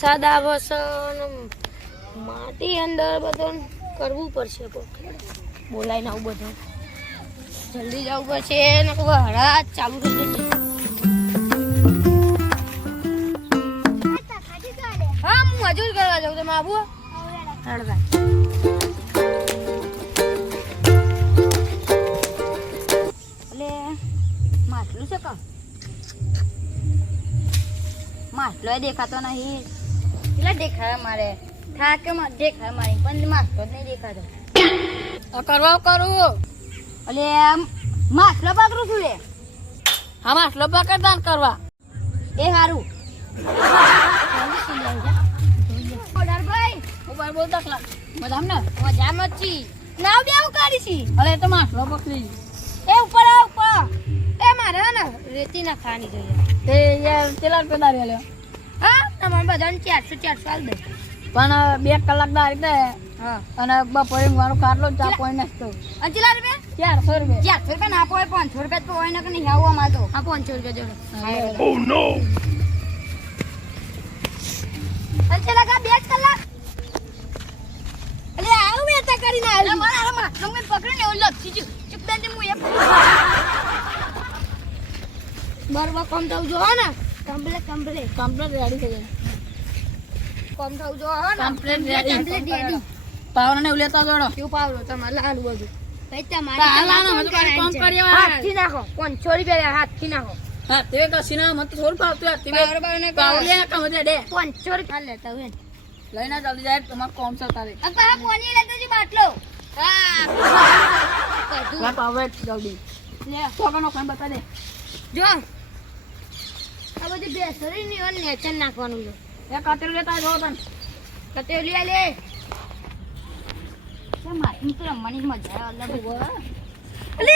વરસાદ આવે છે અને માટી અંદર બધું કરવું પડશે. બોલાઈને આવું બધું જલ્દી જવું પડશે ને હળા ચાલુ થઈ જશે. હા હું મજૂર કરવા જાઉં. તમે આવું હળભાઈ એટલે માટલું છે કામ માટલો દેખાતો નહીં. પેલા દેખાય મારે થાક દેખાય મારી પણ માટલો જ નહીં દેખાતો. કરવા કરું એટલે માટલો પકડું છું લે. હા માટલો પકડદાન કરવા એ સારું. ભાઈ ઉપર બહુ તકલા મજામ ને મજામાં જ છી. નાવ બે આવું કાઢી છી. અરે તો માટલો પકડી એ ઉપર આવ ઉપર. એ મારે ને રેતી ના ખાવાની જોઈએ. તે યાર કેટલા રૂપિયા દારી લ્યો? હા તમારે બધાને 400 હાલ દે. પણ 2 કલાક દારી દે. હા અને બપોરે મારો ખાટલો ચા પોઈ નાખતો. અને કેટલા રૂપિયા? 400 રૂપિયા. 400 રૂપિયા ના પોય 500 રૂપિયા તો હોય ને કે નહીં આવું અમારે તો. હા 500 રૂપિયા જોડે. Oh no! અને ચલા કા 2 કલાક. અલે આવું બેટા કરીને આવી. મારા માટલો મેં પકડીને એવું લપસી ગયું. ચૂપદાન હું એક બરોબર કોમ થવું જો હો ને કમ્પ્લીટ કમ્પ્લીટ રેડી થઈ જાય. કોમ થવું જો હો ને કમ્પ્લીટ કમ્પ્લીટ રેડી. પાવડા ને લેતા જોડો. કેવું પાવડો તમારે લાલું બધું. ભાઈ લાલો, બધું તમારે કોમ કર્યો. હાથથી નાખો 500 રૂપિયા હાથથી નાખો. હા તે કસી ના મત થોડું પાવતું હતી. બરોબર ને પાવલે કામ દે દે 500 રૂપિયા લેતા હોય. લઈને જલ્દી જાય તમાર કોમ છે તારે. અપા પોની લેતો જી બાટલો. હા લા પાવલે જલ્દી લે તો કનો કામ બતા દે. જો આ બધી બેસરી ની ઓન નેચર નાખવાનું છે. એ કાતર લેતા જો તન કતેલી લે. કે મારી તો રમવાની મજા અલગ હોય. અલે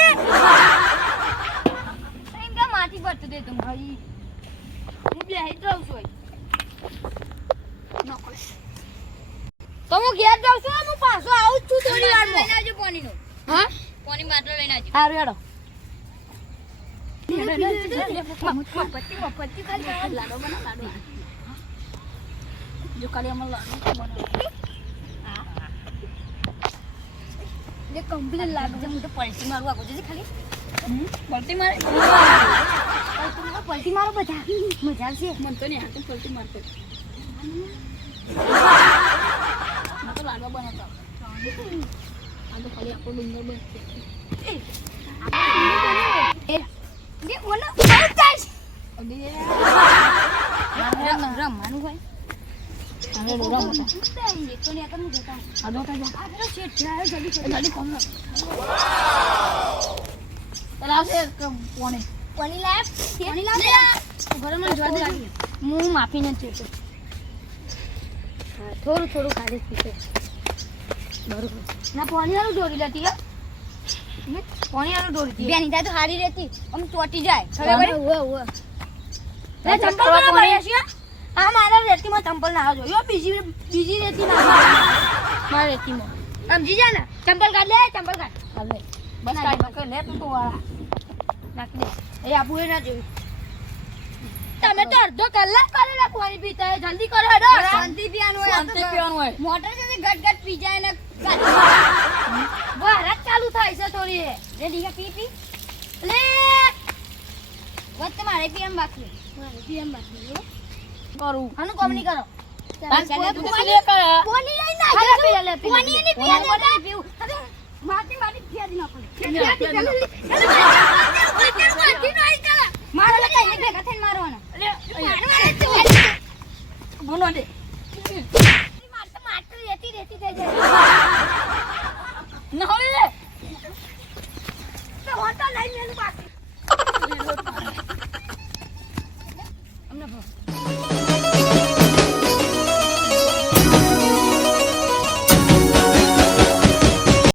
એમ કે માટી પડતું દે તું ભાઈ. હું બેહી જાઉં છું. નકો તો હું ઘેર જાઉં છું. હું પાછો આવું જ છું થોડી વારમાં. લઈને આવજો પાણીનો. હા પાણી માટલો લઈને આવજો. હારું હેડો. પત્તી કરી લાડો બના લાડો. જો કાલે અમલ લાડો બના. લે કમ્પ્લીટ લાગે છે. હું તો પલટી મારું આગળ જજે ખાલી. પલટી મારે પલટી મારો બધા મજા આવશે. મન તો નહીં હાથે પલટી મારતો. ના તો લાડો બનાવતા. આ તો ખાલી આપણો ડુંગર બનશે. બે ઓલો આઉટ જાય. અગી રમવાનું હોય. હવે ડોરા મોટા તો ને કરું જતા. આ દો તા આ પેલો શેઠ જાય જલ્દી જલ્દી કોમ ના લાવશે કોને પાણી લાવ. પાણી લાવ. ઘરમાં જોવા દે. હું માફી નથી તો થોડું થોડું ખાલી પીશે. બરોબર ના પાણી વાળું દોરી લેતી હે. પાણી વાળું દોરી બેની થાય તો હારી રહેતી. આમ ચોટી જાય ખબર પડી. ચંપલ ના પડે છે. આ મારા રેતીમાં ચંપલ ના આવજો. યો બીજી રેતી ના મારા રેતીમાં સમજી જા ને. ચંપલ કાઢ લે. ચંપલ કાઢ. હાલે બસ કાઈ નકર લે તું તો વાળા નાખ દે. એ આપું એ ના જોયું. તમે તો અડધો કલાક કરેલા પાણી પીતા હોય. જલ્દી કરો હેડો. શાંતિ પીવાનું હોય. શાંતિ પીવાનું હોય. મોટર છે ગટ પી જાય ને બહાર ચાલુ થાય છે થોડી. રેડી પી પી લે વત તમારે પીએમ બાકી. મારે પીએમ બાકી કરું આનું કોમ નહીં કરો. તું લે કર પાણી લઈ ના પાણી ની પીએ દે પીવું. માટી ફેરી ના પડે. મારો લે કઈ ભેગા થઈને મારવાનો. બોલો દે માર તો માટી રેતી થઈ જાય. ના હોલે લે તો હોતો લઈ મેલું બાકી. અમને